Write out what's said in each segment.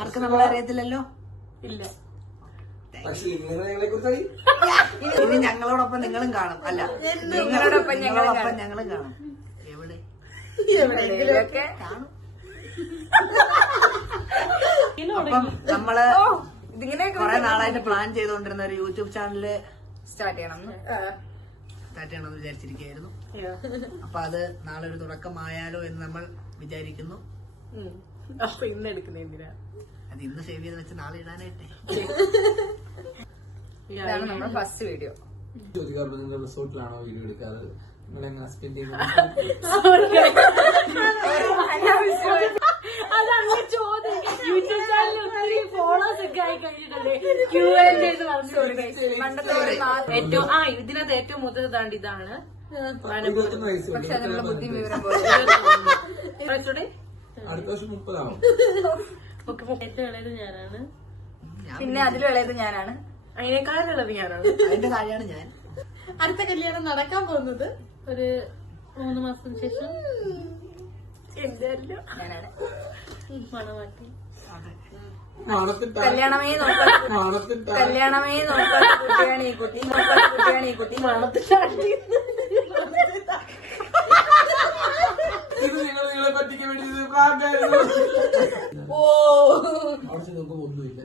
ആർക്കും നമ്മളെ അറിയത്തില്ലല്ലോ. ഇല്ല. ഇനി ഞങ്ങളോടൊപ്പം നിങ്ങളും കാണും. അല്ല, നിങ്ങളോടൊപ്പം ഞങ്ങളും കാണും. എവിടെ എവിടെയെങ്കിലുമൊക്കെ കാണും. അപ്പം നമ്മള് ഇതിങ്ങനെ കൊറേ നാളായിട്ട് പ്ലാൻ ചെയ്തുകൊണ്ടിരുന്ന ഒരു യൂട്യൂബ് ചാനല് സ്റ്റാർട്ട് ചെയ്യണം ചെയ്യണമെന്ന് വിചാരിച്ചിരിക്കുകയായിരുന്നു. അപ്പൊ അത് നാളെ ഒരു തുടക്കമായാലോ എന്ന് നമ്മൾ വിചാരിക്കുന്നു. അപ്പൊ ഇന്ന് എടുക്കുന്ന എന്തിനാ? അത് ഇന്ന് സേവ് ചെയ്ത് വെച്ച് നാളെ ഇടാനായിട്ടേ. ഇതാണ് നമ്മുടെ ഫസ്റ്റ് വീഡിയോ. ചോദിക്കാറുണ്ട്, റിസോർട്ടിലാണോ വീഡിയോ എടുക്കാറ്? നിങ്ങളെങ്ങനെ സ്പെൻഡ് ചെയ്യുന്നത്? അതങ്ങനെ ചോദ്യം. യൂട്യൂബ് ചാനലിൽ ഒത്തിരി ഫോളോവേഴ്സ് ഒക്കെ ആയി കഴിഞ്ഞിട്ടല്ലേ ഏറ്റവും ഇതിനകത്ത് ഏറ്റവും മുതൽ താണ്ട് ഇതാണ്. പക്ഷെ അതിനുള്ള ബുദ്ധി വിവരം പോലെ അടുത്ത വർഷം 30 ആവും. ഏറ്റവും ഇളയത് ഞാനാണ്. പിന്നെ അതിലും ഇളയത് ഞാനാണ്. അതിനേക്കാളും ഇളയത് ഞാനാണ്. അതിന്റെ താഴെയാണ് ഞാൻ. അടുത്ത കല്യാണം നടക്കാൻ പോകുന്നത് ഒരു 3 മാസത്തിന് ശേഷം. എന്തായാലും ഞാനാണ് മണവാട്ടി. കല്യാണമേ നോക്കാത്ത കുട്ടിയാണ് ഈ കുട്ടി. ഇത് നിങ്ങളെ പറ്റിക്കാൻ വേണ്ടി പ്രാങ്കായിരുന്നു. അവിടെ ചെന്ന് നോക്കുമ്പോ ഒന്നുമില്ല.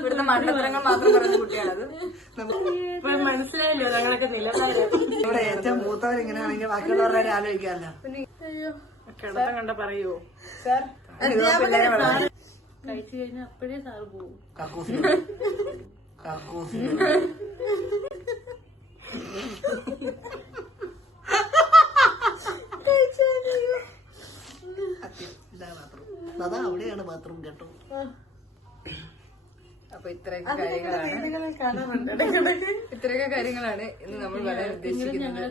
ഇവിടുത്തെ മണ്ടത്തരങ്ങൾ മാത്രം പറയുന്ന കുട്ടിയാണത്. മനസ്സിലായല്ലോ ഞങ്ങളൊക്കെ നിലവാരം. ഇവിടെ ഏറ്റവും മൂത്തവർ ഇങ്ങനെയാണെങ്കിൽ ബാക്കിയുള്ളവരെ ആലോചിക്കാമല്ലോ. കിടത്തം കണ്ട പറയുവോ? സാർ കഴിച്ചു കഴിഞ്ഞാൽ അപ്പോഴേ സാറ് പോവും. കക്കൂസിന് ഇതാ ബാത്റൂം. അതാ അവിടെയാണ് ബാത്റൂം കേട്ടോ. അപ്പൊ ഇത്രയൊക്കെ കാര്യങ്ങളാണ് ഇന്ന് നമ്മൾ പറയാൻ ഉദ്ദേശിക്കുന്നത്.